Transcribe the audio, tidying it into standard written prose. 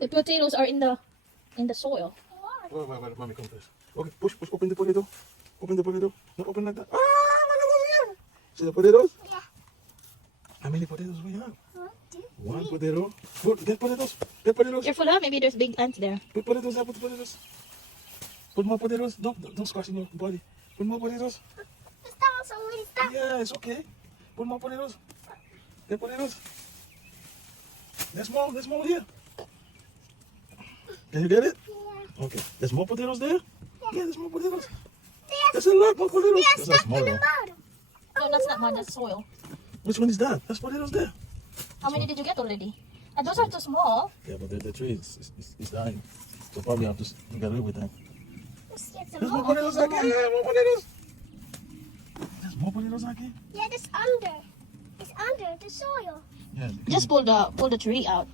The potatoes are in the soil. Wait, mommy, come first. Okay, push, open the potato. Open the potato. Not open like that. Ah, look at this here. See the potatoes? Yeah. How many potatoes we have? 1, 2, One 3. potato. Get potatoes. Get potatoes. Careful, huh? Maybe there's big ants there. Put potatoes there, put potatoes. Put more potatoes. Don't squash in your body. Put more potatoes. Stop, somebody stop. Yeah, it's okay. Put more potatoes. Get potatoes. There's more here. Can you get it? Yeah. Okay. There's more potatoes there? Yeah, there's more potatoes. There's, There's a lot more potatoes. there's That's stuff small in the one. bottom. No, that's not mud. That's soil. Which one is that? There's potatoes there. How many did you get already? And those are too small. Yeah, but the tree is dying. So probably have to get rid with that. Let's get some There's more more. potatoes again. Yeah, more potatoes. There's more potatoes again. Yeah, it's under. It's under the soil. Yeah. Just pull the tree out.